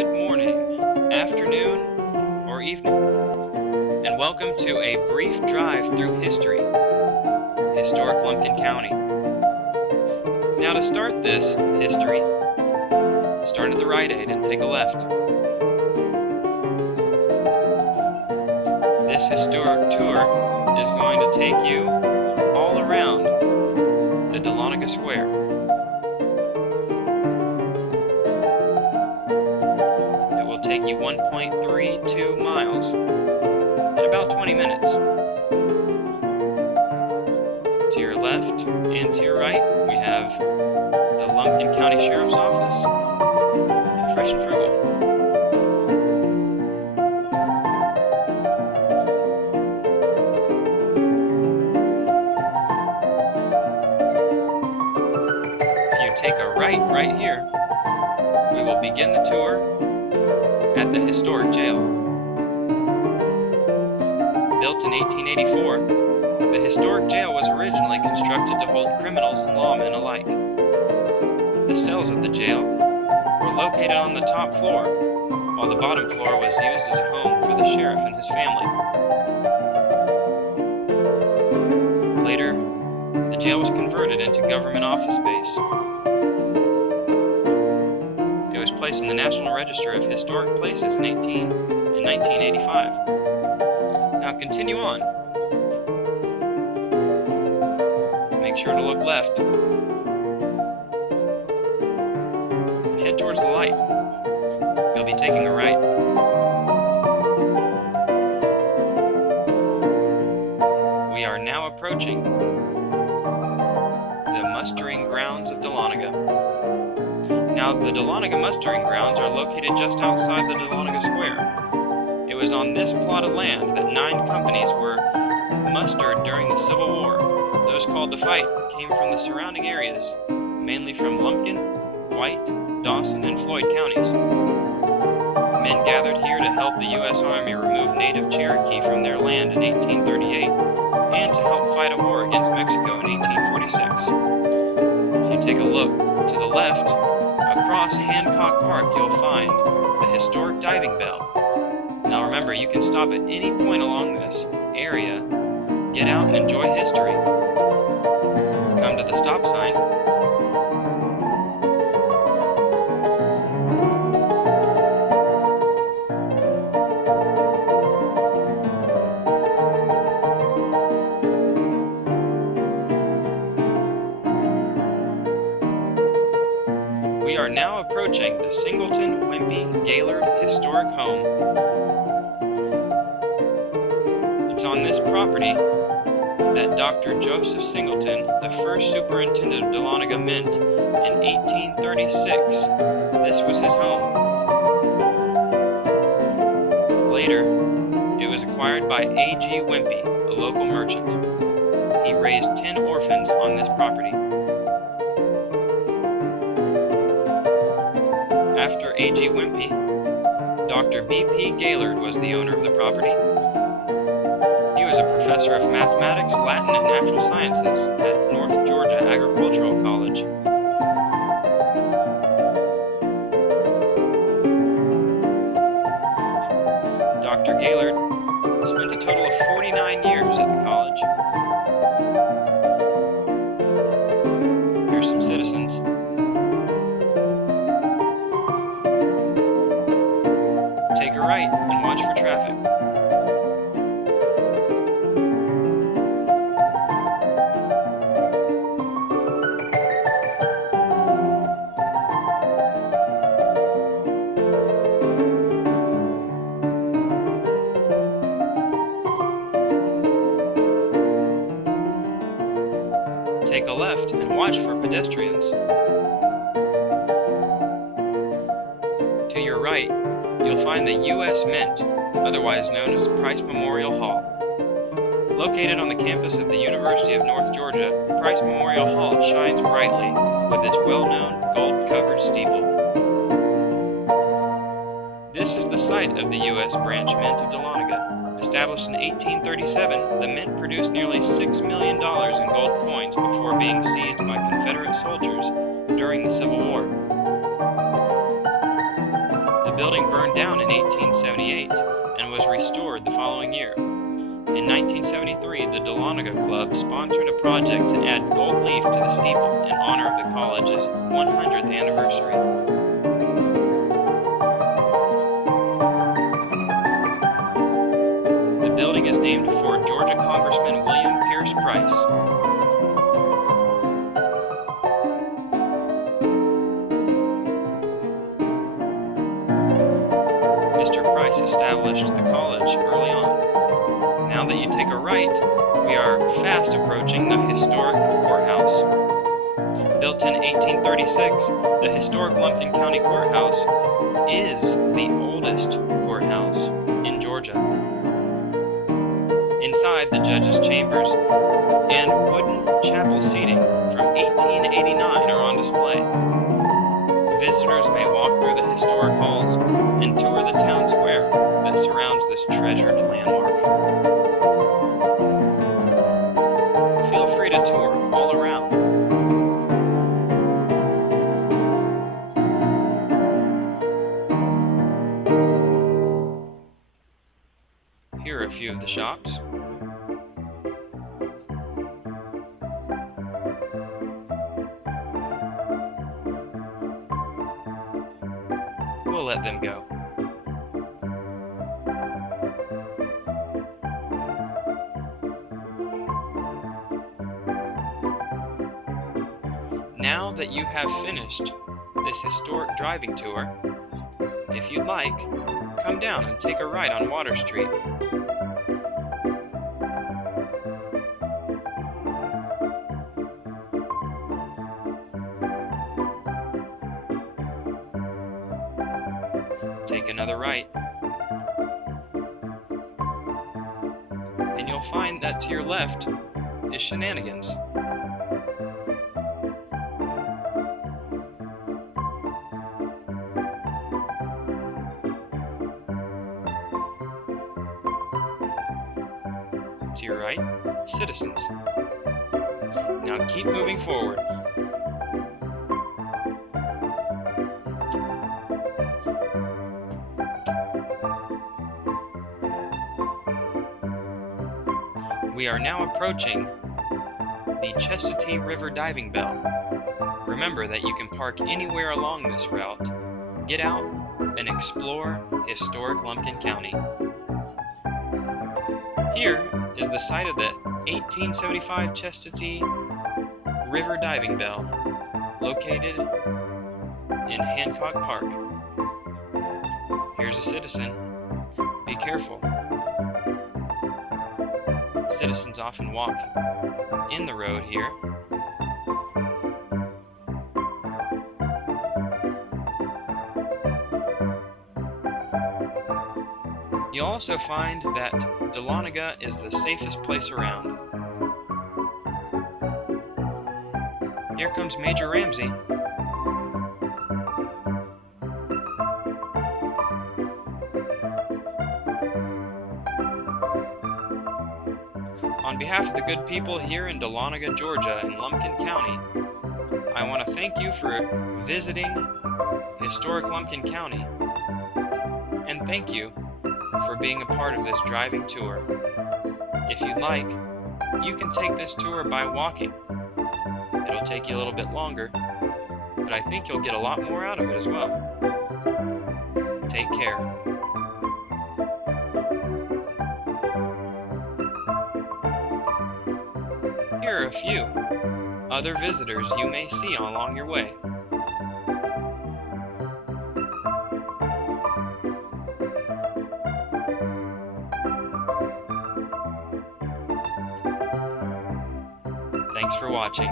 good morning, afternoon, or evening, and welcome to a brief drive through history, historic Lumpkin County. Now to start this history, start at the Rite Aid and take a left. This historic tour is going to take you all around the Dahlonega Square. It will take you 1.32 miles in about 20 minutes. To your left and to your right, we have the Lumpkin County Sheriff's Office and Fresh and Frugal. If you take a right here, we will begin the tour at the historic jail. Built in 1884, the historic jail was originally constructed to hold criminals and lawmen alike. The cells of the jail were located on the top floor, while the bottom floor was used as a home for the sheriff and his family. Later, the jail was converted into government office space. It was placed in the National Register of Historic Places in 1985. Now continue on. Make sure to look left. Head towards the light. You'll be taking a right. We are now approaching the mustering grounds of Dahlonega. Now, the Dahlonega mustering grounds are located just outside the Dahlonega Square. It was on this plot of land that 9 companies were mustered during the Civil War. Those called to fight came from the surrounding areas, mainly from Lumpkin, White, Dawson, and Floyd counties. Men gathered here to help the U.S. Army remove native Cherokee from their land in 1838 and to help fight a war against Mexico in 1846. If you take a look to the left, across Hancock Park, you'll find the historic diving bell. Now remember, you can stop at any point along this area, get out and enjoy history. Come to the stop sign. We are now approaching the Singleton Wimpy Gaylord Historic Home. It's on this property that Dr. Joseph Singleton, the first superintendent of Dahlonega, mint in 1836. This was his home. Later, it was acquired by A.G. Wimpy, a local merchant. He raised 10 orphans on this property. After A.G. Wimpy, Dr. B.P. Gaylord was the owner of the property. He was a professor of mathematics, Latin, and natural sciences at North Georgia Agricultural College. Dr. Gaylord spent a total of 49 years at the college. Here's some citizens. Take a right and watch for traffic. Take a left and watch for pedestrians. To your right, you'll find the U.S. Mint, otherwise known as Price Memorial Hall. Located on the campus of the University of North Georgia, Price Memorial Hall shines brightly with its well-known gold-covered steeple. This is the site of the U.S. Branch Mint of Dahlonega. Established in 1837, the mint produced nearly $6 million in gold coins before being seized by Confederate soldiers during the Civil War. The building burned down in 1878 and was restored the following year. In 1973, the Dahlonega Club sponsored a project to add gold leaf to the steeple in honor of the college's 100th anniversary. The building is named for Georgia Congressman William Pierce Price. Mr. Price established the college early on. Now that you take a right, we are fast approaching the historic courthouse. Built in 1836, the historic Lumpkin County Courthouse is the oldest courthouse in Georgia. Inside, the judges' chambers and wooden chapel seating from 1889 are on display. Visitors may walk through the historic halls and tour the town square that surrounds this treasured landmark. Feel free to tour all around. Here are a few of the shops. We'll let them go. Now that you have finished this historic driving tour, if you'd like, come down and take a ride on Water Street. Take another right, and you'll find that to your left is Shenanigans. To your right, Citizens. Now keep moving forward. We are now approaching the Chestatee River Diving Bell. Remember that you can park anywhere along this route. Get out and explore historic Lumpkin County. Here is the site of the 1875 Chestatee River Diving Bell, located in Hancock Park. Here's a citizen. Be careful. Citizens often walk in the road here. You'll also find that Dahlonega is the safest place around. Here comes Major Ramsey. On behalf of the good people here in Dahlonega, Georgia, in Lumpkin County, I want to thank you for visiting historic Lumpkin County, and thank you for being a part of this driving tour. If you'd like, you can take this tour by walking. It'll take you a little bit longer, but I think you'll get a lot more out of it as well. Take care. Here are a few other visitors you may see along your way. Thanks for watching.